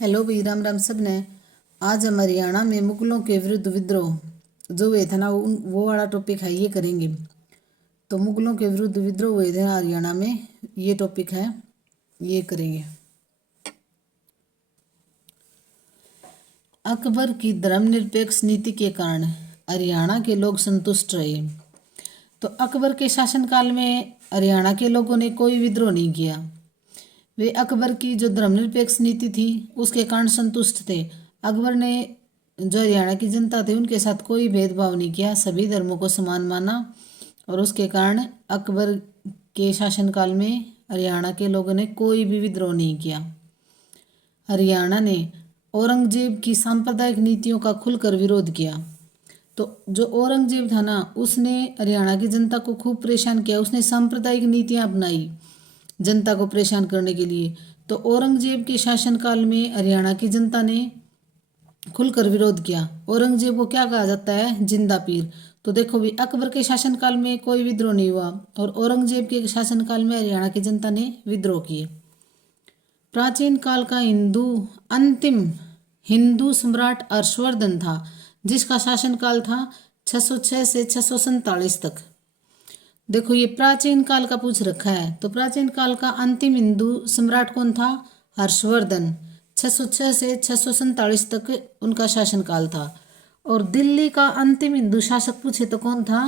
Hello भाई, राम राम सब ने। आज हम हरियाणा में मुगलों के विरुद्ध विद्रोह जो हुए थे ना, वो वाला टॉपिक है, ये करेंगे। तो मुगलों के विरुद्ध विद्रोह हुए थे हरियाणा में, ये टॉपिक है, ये करेंगे। अकबर की धर्मनिरपेक्ष नीति के कारण हरियाणा के लोग संतुष्ट रहे। तो अकबर के शासनकाल में हरियाणा के लोगों ने कोई विद्रोह नहीं किया। वे अकबर की जो धर्मनिरपेक्ष नीति थी उसके कारण संतुष्ट थे। अकबर ने जो हरियाणा की जनता थी उनके साथ कोई भेदभाव नहीं किया, सभी धर्मों को समान माना, और उसके कारण अकबर के शासनकाल में हरियाणा के लोगों ने कोई भी विद्रोह नहीं किया। हरियाणा ने औरंगजेब की सांप्रदायिक नीतियों का खुलकर विरोध किया। तो जो औरंगजेब था ना, उसने हरियाणा की जनता को खूब परेशान किया। उसने सांप्रदायिक नीतियां अपनाई जनता को परेशान करने के लिए। तो औरंगजेब के शासनकाल में हरियाणा की जनता ने खुलकर विरोध किया। औरंगजेब को क्या कहा जाता है? जिंदा पीर। तो देखो भी, अकबर के शासनकाल में कोई विद्रोह नहीं हुआ और औरंगजेब के शासनकाल में हरियाणा की जनता ने विद्रोह किए। प्राचीन काल का अंतिम हिंदू सम्राट हर्षवर्धन था, जिसका शासनकाल था 606 से 647 तक। देखो, ये प्राचीन काल का पूछ रखा है, तो प्राचीन काल का अंतिम हिंदू सम्राट कौन था? हर्षवर्धन। 606 से 647 तक उनका शासनकाल था। और दिल्ली का अंतिम हिंदू शासक पूछे तो कौन था?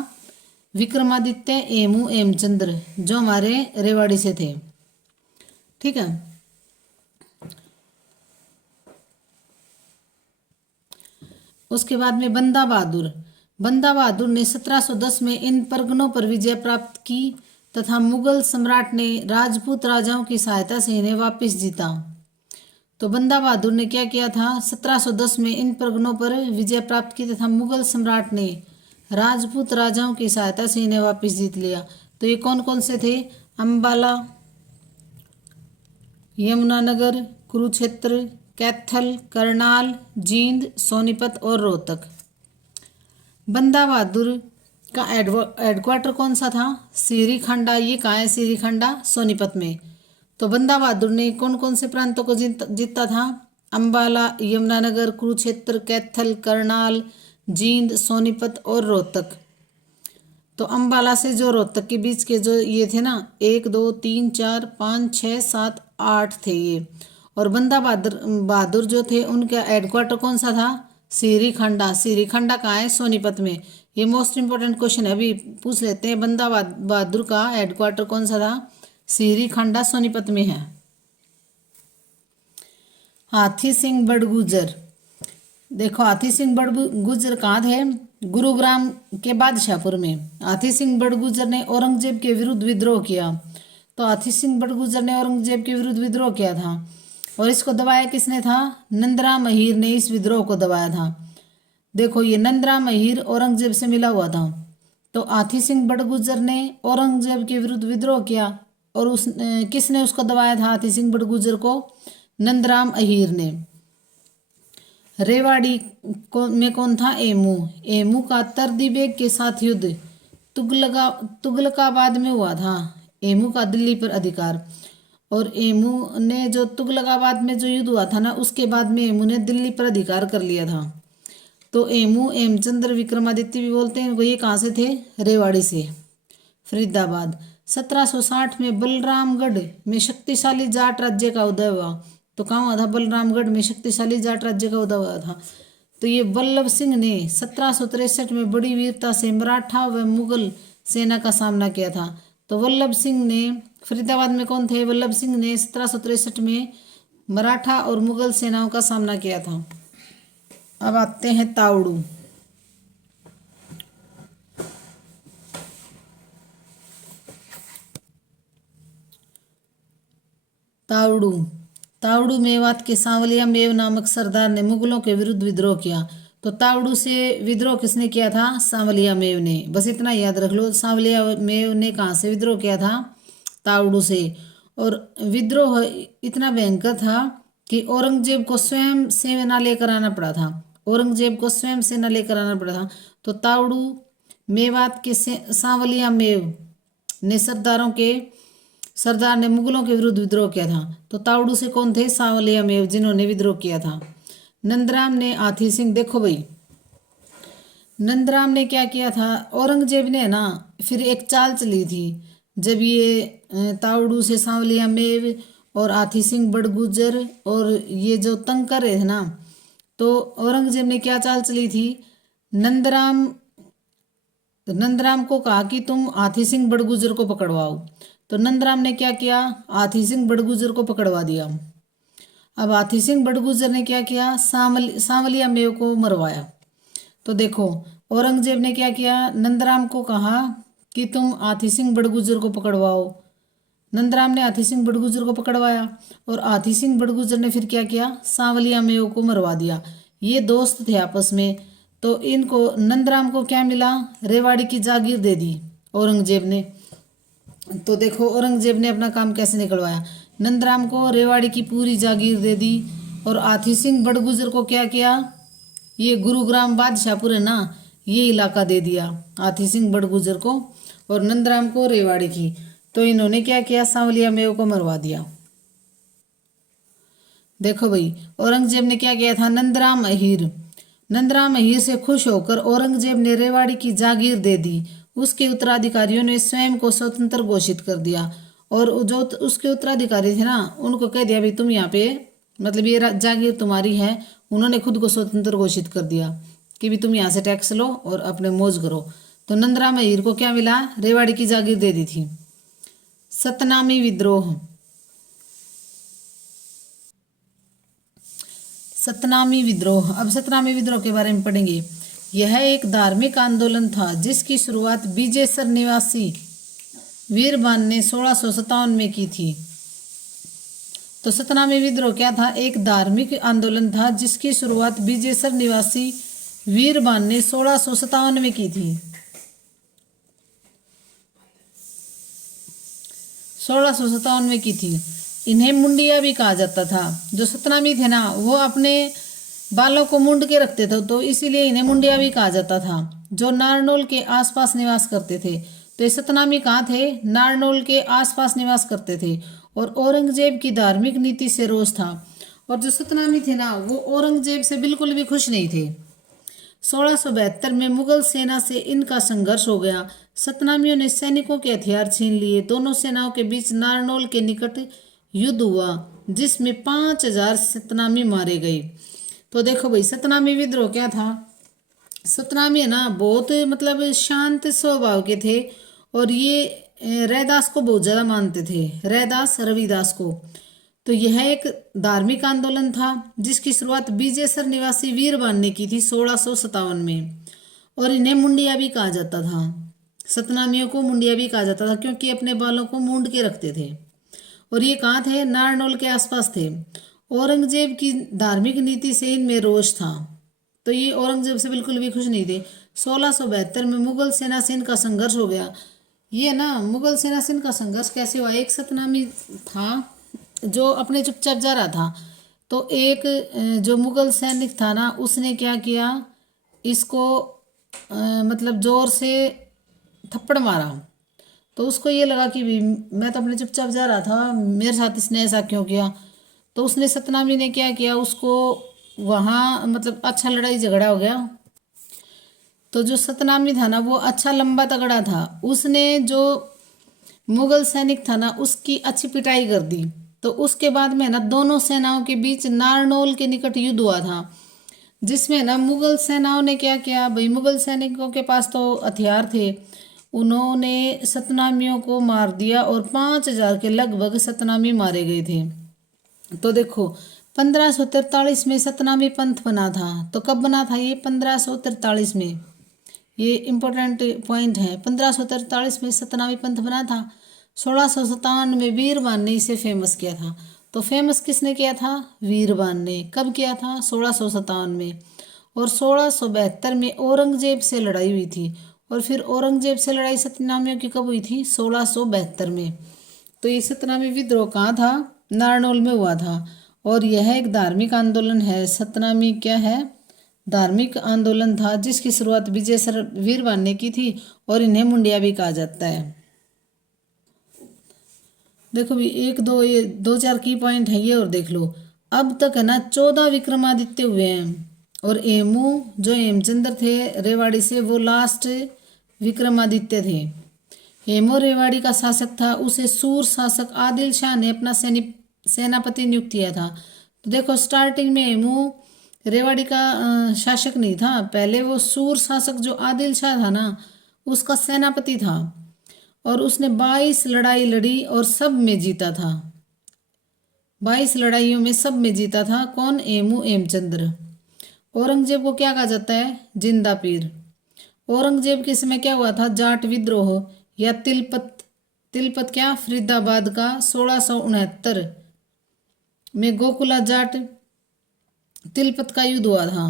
विक्रमादित्य एमू हेमचंद्र, जो हमारे रेवाड़ी से थे। ठीक है। उसके बाद में बंदा बहादुर ने 1710 में इन परगनों पर विजय प्राप्त की तथा मुगल सम्राट ने राजपूत राजाओं की सहायता से इन्हें वापस जीता। तो बंदा बहादुर ने क्या किया था? 1710 में इन परगनों पर विजय प्राप्त की तथा मुगल सम्राट ने राजपूत राजाओं की सहायता से इन्हें वापस जीत लिया। तो ये कौन कौन से थे? अम्बाला, यमुनानगर, कुरुक्षेत्र, कैथल, करनाल, जींद, सोनीपत और रोहतक। बंदा बहादुर का हेडक्वार्टर कौन सा था? सीरी खंडा। ये कहाँ है? सीरी खंडा सोनीपत में। तो बंदा बहादुर ने कौन कौन से प्रांतों को जीता था? अम्बाला, यमुनानगर, कुरुक्षेत्र, कैथल, करनाल, जींद, सोनीपत और रोहतक। तो अम्बाला से जो रोहतक के बीच के जो ये थे ना, 1 2 3 4 5 6 7 8 थे ये। और बंदा बहादुर जो थे उनका हेडक्वार्टर कौन सा था? सीरी खंडा। सीरी खंडा कहाँ है? सोनीपत में। ये मोस्ट इंपॉर्टेंट क्वेश्चन है, अभी पूछ लेते हैं। बंदा बहादुर का हेडक्वार्टर कौन सा था? सीरी खंडा सोनीपत में है। हाथी सिंह बड़गुजर। देखो, हाथी सिंह बड़गुजर कहाँ थे? गुरुग्राम के बादशाहपुर में। हाथी सिंह बड़गुजर ने औरंगजेब के विरुद्ध विद्रोह किया। तो हाथी सिंह बड़गुजर ने औरंगजेब के विरुद्ध विद्रोह किया था। और इसको दबाया किसने था? नंदराम अहीर ने इस विद्रोह को दबाया था। देखो, ये नंदराम अहीर औरंगजेब से मिला हुआ था। तो हाथी सिंह बड़गुजर ने औरंगजेब के विरुद्ध विद्रोह किया और किसने उसको दबाया था? हाथी सिंह बड़गुजर को नंदराम अहीर ने। रेवाड़ी में कौन था? एमू का तरदी बेग के साथ युद्ध तुगलकाबाद में हुआ था। एमू का दिल्ली पर अधिकार। और एमू ने जो तुगलकाबाद में जो युद्ध हुआ था ना, उसके बाद में एमू ने दिल्ली पर अधिकार कर लिया था। तो एमू हेमचंद्र विक्रमादित्य भी बोलते हैं। ये कहाँ से थे? रेवाड़ी से, फरीदाबाद। 1760 में बलरामगढ़ में शक्तिशाली जाट राज्य का उदय हुआ। तो कहाँ हुआ था? बलरामगढ़ में शक्तिशाली जाट राज्य का उदय हुआ था। तो ये वल्लभ सिंह ने 1763 में बड़ी वीरता से मराठा व मुगल सेना का सामना किया था। तो वल्लभ सिंह ने, फरीदाबाद में कौन थे? वल्लभ सिंह ने 1763 में मराठा और मुगल सेनाओं का सामना किया था। अब आते हैं तावड़ू। तावड़ू तावड़ू मेवात के सांवलिया मेव नामक सरदार ने मुगलों के विरुद्ध विद्रोह किया। तो तावड़ू से विद्रोह किसने किया था? सांवलिया मेव ने। बस इतना याद रख लो, सांवलिया मेव ने कहाँ से विद्रोह किया था? तावड़ू से। और विद्रोह इतना भयंकर था कि औरंगजेब को स्वयं सेना लेकर आना पड़ा था। औरंगजेब को स्वयं सेना लेकर आना पड़ा था। तो तावड़ू मेवात के सांवलिया मेव ने सरदारों के सरदार ने मुगलों के विरुद्ध विद्रोह किया था। तो तावड़ू से कौन थे? सांवलिया मेव, जिन्होंने विद्रोह किया था। नंदराम ने आथी सिंह, देखो भाई नंदराम ने क्या किया था, औरंगजेब ने ना फिर एक चाल चली थी। जब ये तावड़ू से सांवलिया मेव और आथी सिंह बड़गुजर और ये जो तंग कर रहे थे ना, तो औरंगजेब ने क्या चाल चली थी, नंदराम को कहा कि तुम आथी सिंह बड़गुजर को पकड़वाओ। तो नंदराम ने क्या किया, आथी सिंह बड़गुजर को पकड़वा दिया। अब आथी सिंह बड़गुजर ने क्या किया, सांवलिया मेव को मरवाया। तो देखो औरंगजेब ने क्या किया, नंदराम को कहा कि तुम आथी सिंह बड़गुजर को पकड़वाओ। नंदराम ने आथी सिंह बड़गुजर को पकड़वाया और आथी सिंह बड़गुजर ने फिर क्या किया, सांवलिया मेव को मरवा दिया। ये दोस्त थे आपस में। तो इनको नंदराम को क्या मिला, रेवाड़ी की जागीर दे दी औरंगजेब ने। तो देखो औरंगजेब ने अपना काम कैसे निकलवाया, नंदराम को रेवाड़ी की पूरी जागीर दे दी और आथी सिंह बड़गुजर को क्या किया, ये गुरुग्राम बादशाहपुर है ना, ये इलाका दे दिया आथी सिंह बड़गुजर को, और नंदराम को रेवाड़ी की। तो इन्होंने क्या किया, सांवलिया मेव को मरवा दिया। देखो भाई औरंगजेब ने क्या किया था, नंदराम अहीर से खुश होकर औरंगजेब ने रेवाड़ी की जागीर दे दी। उसके उत्तराधिकारियों ने स्वयं को स्वतंत्र घोषित कर दिया और जो उसके उत्तराधिकारी थे ना, उनको कह दिया भाई तुम यहाँ पे, मतलब ये जागीर तुम्हारी है। उन्होंने खुद को स्वतंत्र घोषित कर दिया कि भी तुम यहाँ से टैक्स लो और अपने मौज करो। तो नंदराम अहीर को क्या मिला, रेवाड़ी की जागीर दे दी थी। सतनामी विद्रोह, सतनामी विद्रोह, अब सतनामी विद्रोह के बारे में पढ़ेंगे। यह एक धार्मिक आंदोलन था जिसकी शुरुआत बिजेसर निवासी वीरबान ने 1657 में की थी। तो सतनामी विद्रोह क्या था, एक धार्मिक आंदोलन था जिसकी शुरुआत बिजेसर निवासी वीरबान ने 1657 में की थी। 1657 में की थी। इन्हें मुंडिया भी कहा जाता था। जो सतनामी थे ना, वो अपने बालों को मुंड के रखते थे, तो इसीलिए इन्हें मुंडिया भी कहा जाता था। जो नारनौल के आसपास निवास करते थे। तो ये सतनामी कहाँ थे, नारनौल के आसपास निवास करते थे और औरंगजेब की धार्मिक नीति से रोष था। और जो सतनामी थे ना, वो औरंगजेब से बिल्कुल भी खुश नहीं थे। 1672 में मुगल सेना से इनका संघर्ष हो गया। सतनामियों ने सैनिकों के हथियार छीन लिए। दोनों सेनाओं के बीच नारनौल के निकट युद्ध हुआ जिसमें 5000 सतनामी मारे गए। तो देखो भाई सतनामी विद्रोह क्या था, सतनामी है ना बहुत मतलब शांत स्वभाव के थे और ये रैदास को बहुत ज़्यादा मानते थे, रैदास रविदास को। तो यह एक धार्मिक आंदोलन था जिसकी शुरुआत बिजेसर निवासी वीरबान ने की थी 1657 में। और इन्हें मुंडिया भी कहा जाता था, सतनामियों को मुंडिया भी कहा जाता था क्योंकि अपने बालों को मूंड के रखते थे। और ये कहाँ थे, नारनौल के आसपास थे। औरंगजेब की धार्मिक नीति से इनमें रोष था, तो ये औरंगजेब से बिल्कुल भी खुश नहीं थे। 1672 में मुगल सेना से इनका संघर्ष हो गया। ये ना मुगल सेना से इनका संघर्ष कैसे हुआ, एक सतनामी था जो अपने चुपचाप जा रहा था, तो एक जो मुगल सैनिक था ना, उसने क्या किया, इसको मतलब जोर से थप्पड़ मारा। तो उसको ये लगा कि भी मैं तो अपने चुपचाप जा रहा था, मेरे साथ इसने ऐसा क्यों किया। तो उसने सतनामी ने क्या किया, उसको वहाँ मतलब अच्छा लड़ाई झगड़ा हो गया। तो जो सतनामी था ना, वो अच्छा लंबा तगड़ा था। उसने जो मुगल सैनिक था ना, उसकी अच्छी पिटाई कर दी। तो उसके बाद में ना दोनों सेनाओं के बीच नारनौल के निकट युद्ध हुआ था, जिसमें ना मुगल सेनाओं ने क्या किया भाई, मुगल सैनिकों के पास तो हथियार थे, उन्होंने सतनामियों को मार दिया और 5000 के लगभग सतनामी मारे गए थे। तो देखो 1543 में सतनामी पंथ बना था। तो कब बना था ये, 1543 में। ये इम्पोर्टेंट पॉइंट है, 1543 में सतनामी पंथ बना था। 1657 में वीरबान ने इसे फेमस किया था। तो फेमस किसने किया था, वीरबान ने। कब किया था, 1657 में। और 1672 में औरंगजेब से लड़ाई हुई थी। और फिर औरंगजेब से लड़ाई सतनामियों की कब हुई थी, 1672 में। तो ये सतनामी विद्रोह कहाँ था, नारनौल में हुआ था। और यह एक धार्मिक आंदोलन है। सतनामी क्या है, धार्मिक आंदोलन था जिसकी शुरुआत विजयसर वीरबान ने की थी और इन्हें मुंडिया भी कहा जाता है। देखो भी एक दो ये दो चार की पॉइंट है ये और देख लो। अब तक है ना 14 विक्रमादित्य हुए हैं और हेमू जो हेमचंद्र थे रेवाड़ी से वो लास्ट विक्रमादित्य थे। हेमू रेवाड़ी का शासक था, उसे सूर शासक आदिल शाह ने अपना सेनापति नियुक्त किया था। तो देखो स्टार्टिंग में हेमू रेवाड़ी का शासक नहीं था, पहले वो सूर शासक जो आदिल शाह था ना उसका सेनापति था और उसने 22 लड़ाई लड़ी और सब में जीता था। 22 लड़ाइयों में सब में जीता था। कौन? हेमू हेमचंद्र। औरंगजेब को क्या कहा जाता है? जिंदा पीर। औरंगजेब के समय क्या हुआ था? जाट विद्रोह या तिलपत। तिलपत क्या? फरीदाबाद का 1669 में गोकुला जाट तिलपत का युद्ध हुआ था।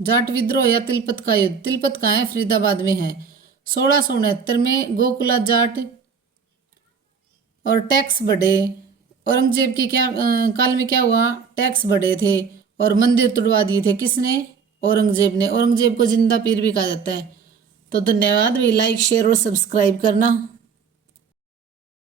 जाट विद्रोह या तिलपत का युद्ध। तिलपत कहाँ है? फरीदाबाद में है। 1669 में गोकुला जाट और टैक्स बढ़े। औरंगजेब के क्या काल में क्या हुआ? टैक्स बढ़े थे और मंदिर तुड़वा दिए थे। किसने? औरंगजेब ने। औरंगजेब को जिंदा पीर भी कहा जाता है। तो धन्यवाद भी, लाइक शेयर और सब्सक्राइब करना।